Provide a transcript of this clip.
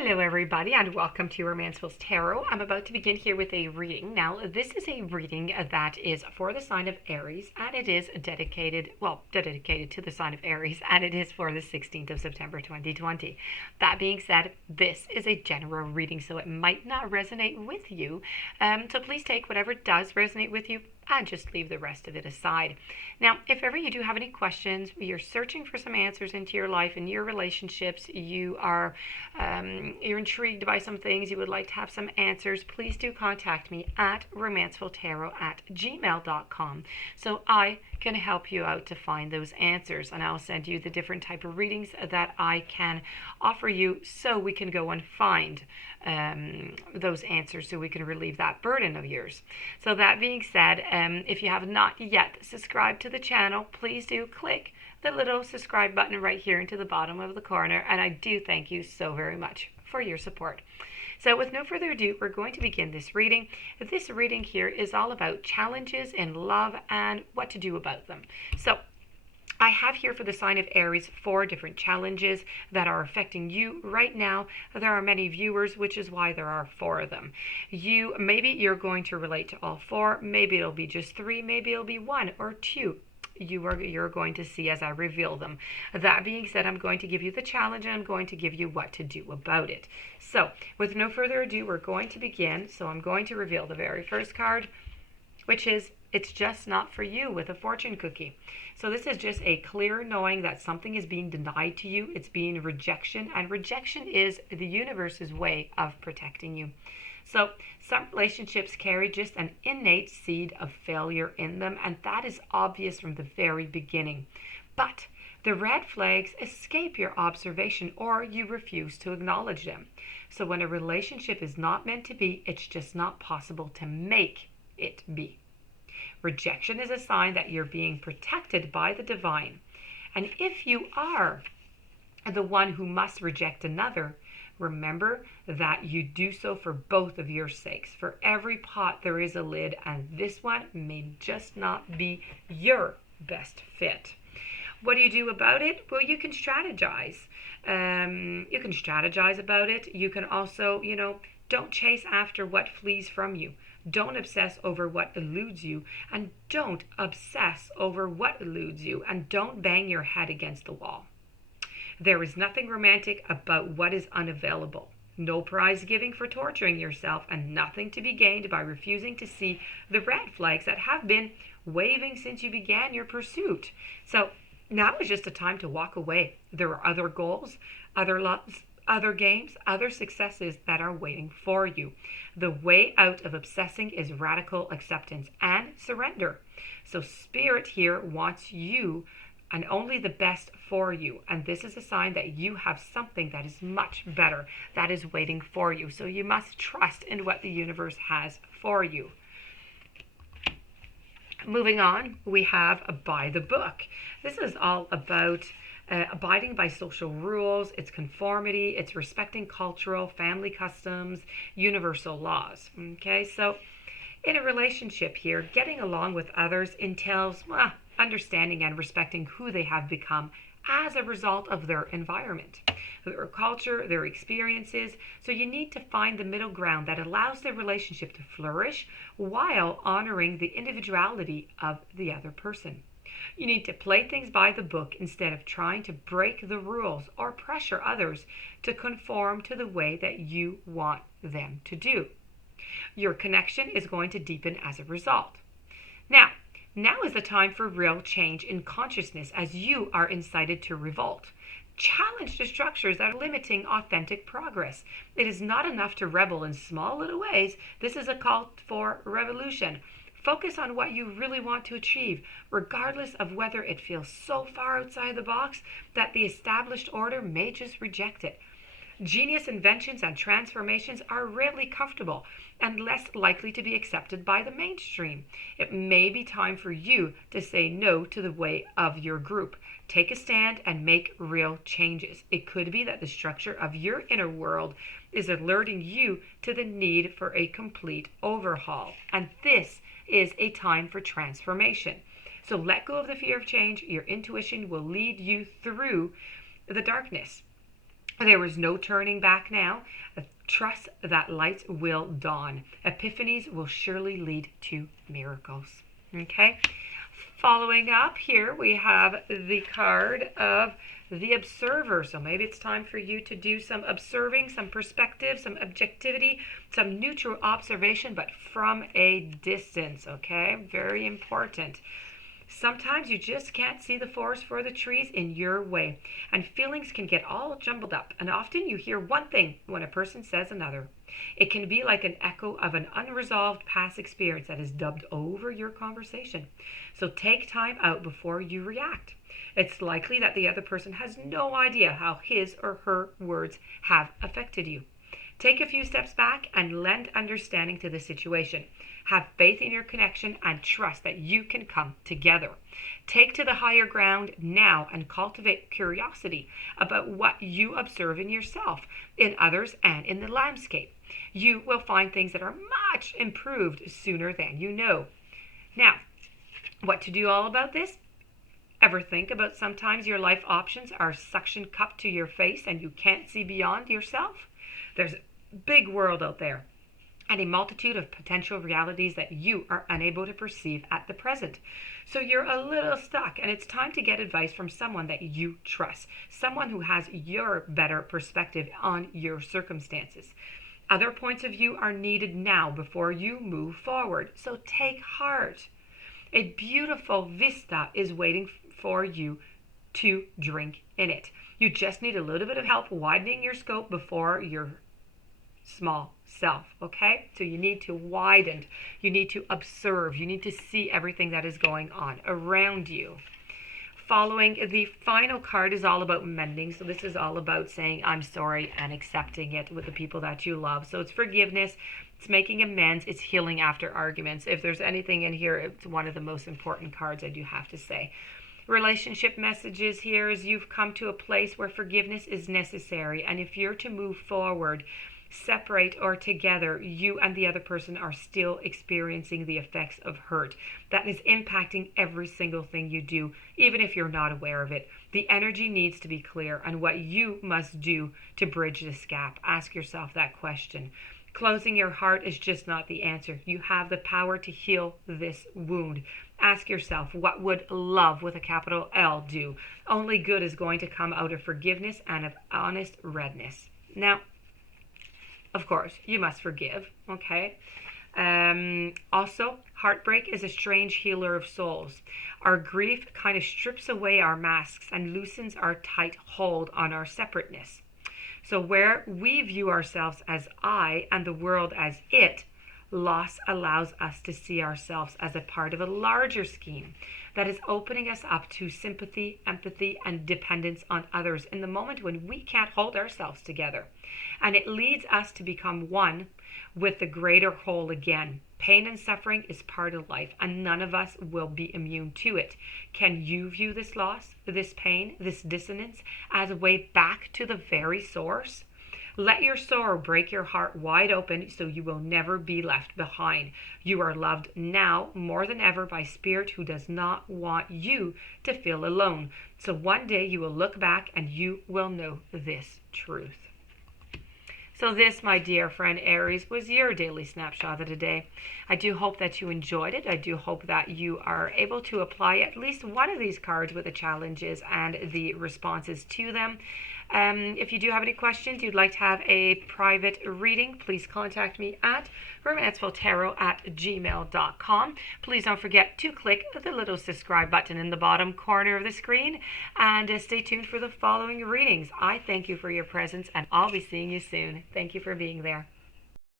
Hello everybody and welcome to Romancefull's Tarot. I'm about to begin here with a reading. Now this is a reading that is for the sign of Aries, and it is dedicated to the sign of Aries, and it is for the 16th of September 2020. That being said, this is a general reading, so it might not resonate with you. So please take whatever does resonate with you and just leave the rest of it aside. Now, if ever you do have any questions, you're searching for some answers into your life and your relationships, you're intrigued by some things, you would like to have some answers, please do contact me at romancefulltarot@gmail.com so I can help you out to find those answers, and I'll send you the different type of readings that I can offer you so we can go and find those answers so we can relieve that burden of yours. So that being said, if you have not yet subscribed to the channel, please do click the little subscribe button right here into the bottom of the corner, and I do thank you so very much for your support. So with no further ado, we're going to begin this reading. This reading here is all about challenges in love and what to do about them. So I have here for the sign of Aries 4 different challenges that are affecting you right now. There are many viewers, which is why there are 4 of them. Maybe you're going to relate to all 4. Maybe it'll be just 3. Maybe it'll be 1 or 2. You're going to see as I reveal them. That being said, I'm going to give you the challenge and I'm going to give you what to do about it. So with no further ado, we're going to begin. So I'm going to reveal the very first card, which is It's Just Not For You, with a fortune cookie. So this is just a clear knowing that something is being denied to you. It's being rejection, and rejection is the universe's way of protecting you. So some relationships carry just an innate seed of failure in them, and that is obvious from the very beginning. But the red flags escape your observation, or you refuse to acknowledge them. So when a relationship is not meant to be, it's just not possible to make it be. Rejection is a sign that you're being protected by the divine. And if you are the one who must reject another, remember that you do so for both of your sakes. For every pot there is a lid, and this one may just not be your best fit. What do you do about it? Well, you can strategize. You can strategize about it. You can also, don't chase after what flees from you. Don't obsess over what eludes you, and don't obsess over what eludes you, and don't bang your head against the wall. There is nothing romantic about what is unavailable. No prize giving for torturing yourself, and nothing to be gained by refusing to see the red flags that have been waving since you began your pursuit. So now is just a time to walk away. There are other goals, other loves, other games, other successes that are waiting for you. The way out of obsessing is radical acceptance and surrender. So Spirit here wants you and only the best for you. And this is a sign that you have something that is much better that is waiting for you. So you must trust in what the universe has for you. Moving on, we have By the Book. This is all about abiding by social rules, its conformity, it's respecting cultural, family customs, universal laws. Okay, so in a relationship here, getting along with others entails understanding and respecting who they have become as a result of their environment, their culture, their experiences. So you need to find the middle ground that allows the relationship to flourish while honoring the individuality of the other person. You need to play things by the book instead of trying to break the rules or pressure others to conform to the way that you want them to do. Your connection is going to deepen as a result. Now is the time for real change in consciousness, as you are incited to revolt. Challenge the structures that are limiting authentic progress. It is not enough to rebel in small little ways. This is a call for revolution. Focus on what you really want to achieve, regardless of whether it feels so far outside the box that the established order may just reject it. Genius inventions and transformations are rarely comfortable and less likely to be accepted by the mainstream. It may be time for you to say no to the way of your group. Take a stand and make real changes. It could be that the structure of your inner world is alerting you to the need for a complete overhaul. And this is a time for transformation. So let go of the fear of change. Your intuition will lead you through the darkness. There is no turning back now. Trust that light will dawn. Epiphanies will surely lead to miracles. Okay? Following up here, we have the card of the observer. So maybe it's time for you to do some observing, some perspective, some objectivity, some neutral observation, but from a distance. Okay? Very important. Sometimes you just can't see the forest for the trees in your way, and feelings can get all jumbled up, and often you hear one thing when a person says another. It can be like an echo of an unresolved past experience that is dubbed over your conversation. So take time out before you react. It's likely that the other person has no idea how his or her words have affected you. Take a few steps back and lend understanding to the situation. Have faith in your connection and trust that you can come together. Take to the higher ground now and cultivate curiosity about what you observe in yourself, in others, and in the landscape. You will find things that are much improved sooner than you know. Now, what to do all about this? Ever think about sometimes your life options are suction cupped to your face and you can't see beyond yourself? There's a big world out there and a multitude of potential realities that you are unable to perceive at the present. So you're a little stuck, and it's time to get advice from someone that you trust, someone who has your better perspective on your circumstances. Other points of view are needed now before you move forward, so take heart. A beautiful vista is waiting for you to drink in it. You just need a little bit of help widening your scope before your small self, okay? So you need to widen, you need to observe, you need to see everything that is going on around you. Following, the final card is all about mending. So this is all about saying I'm sorry and accepting it with the people that you love. So it's forgiveness, it's making amends, it's healing after arguments. If there's anything in here, it's one of the most important cards, I do have to say. Relationship messages here is you've come to a place where forgiveness is necessary, and if you're to move forward, separate or together, you and the other person are still experiencing the effects of hurt that is impacting every single thing you do, even if you're not aware of it. The energy needs to be clear on what you must do to bridge this gap. Ask yourself that question. Closing your heart is just not the answer. You have the power to heal this wound. Ask yourself, what would love with a capital L do? Only good is going to come out of forgiveness and of honest redness. Now, of course, you must forgive, okay? Also, heartbreak is a strange healer of souls. Our grief kind of strips away our masks and loosens our tight hold on our separateness. So where we view ourselves as I and the world as it, loss allows us to see ourselves as a part of a larger scheme that is opening us up to sympathy, empathy, and dependence on others in the moment when we can't hold ourselves together. And it leads us to become one with the greater whole again. Pain and suffering is part of life, and none of us will be immune to it. Can you view this loss, this pain, this dissonance as a way back to the very source? Let your sorrow break your heart wide open so you will never be left behind. You are loved now more than ever by Spirit who does not want you to feel alone. So one day you will look back and you will know this truth. So this, my dear friend Aries, was your daily snapshot of the day. I do hope that you enjoyed it. I do hope that you are able to apply at least one of these cards with the challenges and the responses to them. If you do have any questions, you'd like to have a private reading, please contact me at romancefulltarot@gmail.com. Please don't forget to click the little subscribe button in the bottom corner of the screen and stay tuned for the following readings. I thank you for your presence and I'll be seeing you soon. Thank you for being there.